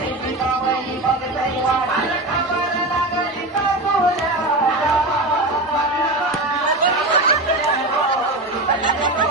Thank you.